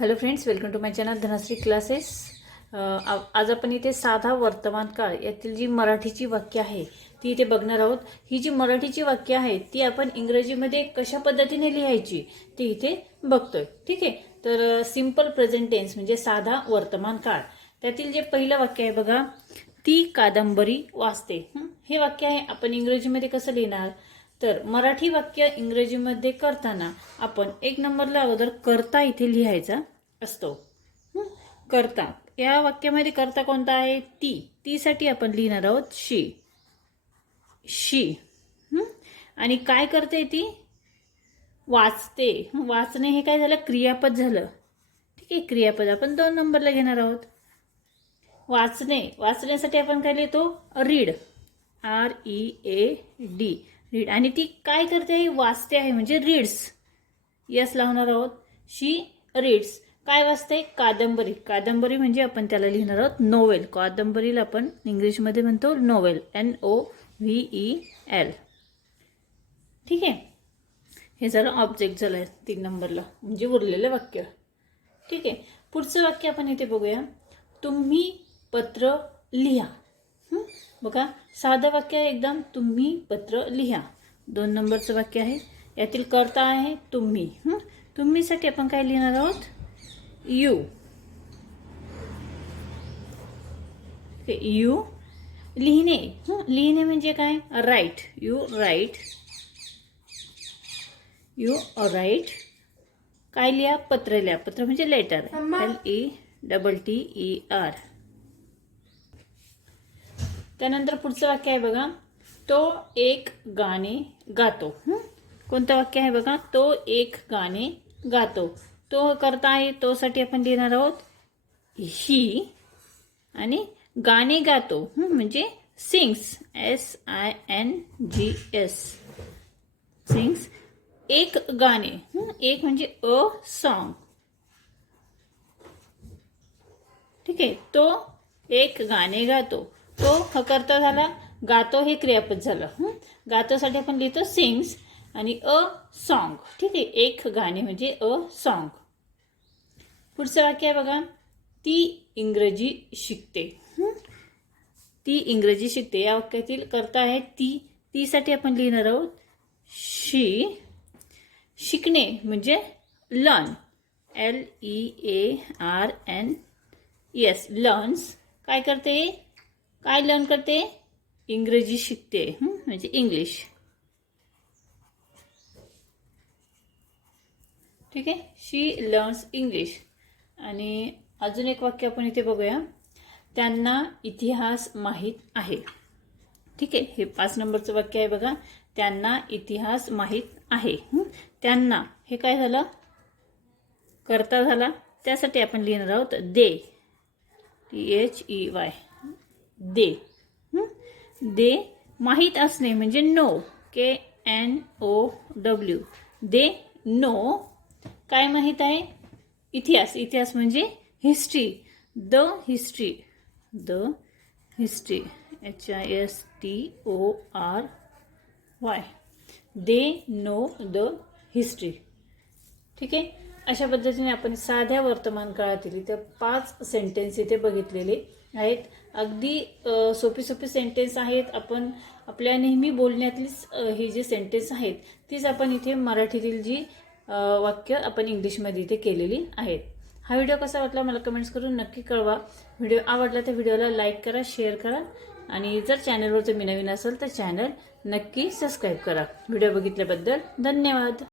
Hello friends welcome to my channel Dhanashree classes आज आपण इथे साधा वर्तमान काळ यातील जी मराठीची वाक्य आहे ती इथे बघणार आहोत. ही जी मराठीची वाक्य आहे ती आपण इंग्रजीमध्ये कशा पद्धतीने लिहायची ती इथे बघतोय. ठीक आहे? तर सिंपल प्रेझेंट टेन्स म्हणजे साधा वर्तमान काळ. त्यातील जे पहिलं वाक्य आहे बघा ती कादंबरी वाचते. हे वाक्य आहे आपण इंग्रजीमध्ये कसं लिहिणार? तर मराठी वाक्य इंग्रजीमध्ये करताना आपण एक नंबरला अगोदर करता इथे लिहायचा असतो. करता. या वाक्यामध्ये करता कोणता आहे? ती. तीसाठी आपण लिहिणार आहोत शी. शी. आणि काय करते ती? वाचते. वाचणे हे काय झालं? क्रियापद झालं. ठीक आहे क्रियापद. आपण दोन नंबरला घेणार आहोत. वाचणे. वाचण्यासाठी आपण काय लिहितो? Read. R E A D. Read आणि ती काय करते? आहे वाचते आहे म्हणजे रीड्स यस लावणार आहोत. शी रीड्स काय वाचते? कादंबरी. कादंबरी म्हणजे आपण त्याला लिहिणार आहोत नोवेल कादंबरीला आपण इंग्लिशमध्ये म्हणतो novel N O V E L ठीक आहे? हे झालं ऑब्जेक्ट झालं आहे तीन नंबरला म्हणजे उरलेलं वाक्य. ठीक आहे? पुढचं वाक्य आपण इथे बघूया. तुम्ही पत्र लिहा. बघा साधं वाक्य आहे एकदम तुम्ही पत्र लिहा. दोन नंबरचं वाक्य आहे यातील करता आहे तुम्ही. हं? तुम्हीसाठी आपण काय लिहिणार आहोत? यू. यू. लिहिणे? लिहिणे म्हणजे काय? Write you write you write काय लिहा? पत्र लिहा. पत्र म्हणजे letter L E double T E R त्यानंतर पुढचं वाक्य आहे बघा. तो एक गाणे गातो? कोणतं वाक्य आहे बघा? तो एक गाणे गातो. तो करता आहे तो साठी आपण लिहिणार आहोत ही आणि गाणे गातो? म्हणजे sings S I N G S sings एक गाणे? एक म्हणजे अ सॉन्ग ठीक आहे. तो एक गाणे गातो. तो हकर्ता झाला गातो हे क्रियापद झालं. गातोसाठी आपण लिहितो सिंग्स आणि अ सॉन्ग ठीक आहे? एक गाणे म्हणजे अ सॉन्ग पुढचं वाक्य आहे बघा. ती इंग्रजी शिकते. ती इंग्रजी शिकते. या वाक्यातील करता आहे ती. तीसाठी आपण लिहिणार आहोत शी शिकणे म्हणजे learn L E A R N S learns काय करते? काय लर्न करते? इंग्रजी शिकते. म्हणजे इंग्लिश ठीक आहे? शी लर्न्स इंग्लिश आणि अजून एक वाक्य आपण इथे बघूया. त्यांना इतिहास माहीत आहे. ठीक आहे? हे पाच नंबरचं वाक्य आहे बघा. त्यांना इतिहास माहीत आहे. त्यांना. हे काय झालं? करता झाला. त्यासाठी आपण लिहिणार आहोत they. T H E Y they. They माहीत असणे म्हणजे know K N O W they know काय माहीत आहे? इतिहास. इतिहास म्हणजे history the history the history H I S T O R Y they know the history ठीक आहे? अशा पद्धतीने आपण साध्या वर्तमान काळातील इथे पाच सेंटेन्स इथे बघितलेले आहेत. अगदी सोपी सोपी सेंटेन्स आहेत. आपण आपल्या नेहमी बोलण्यातलीच हे जे सेंटेन्स आहेत तीच आपण इथे मराठीतील जी वाक्य आपण इंग्लिशमध्ये इथे केलेली आहेत. हा व्हिडिओ कसा वाटला मला कमेंट्स करून नक्की कळवा. व्हिडिओ आवडला तर व्हिडिओला लाईक करा शेअर करा. आणि जर चॅनलवर तुम्ही नवीन असाल तर चॅनल नक्की सबस्क्राईब करा. व्हिडिओ बघितल्याबद्दल धन्यवाद.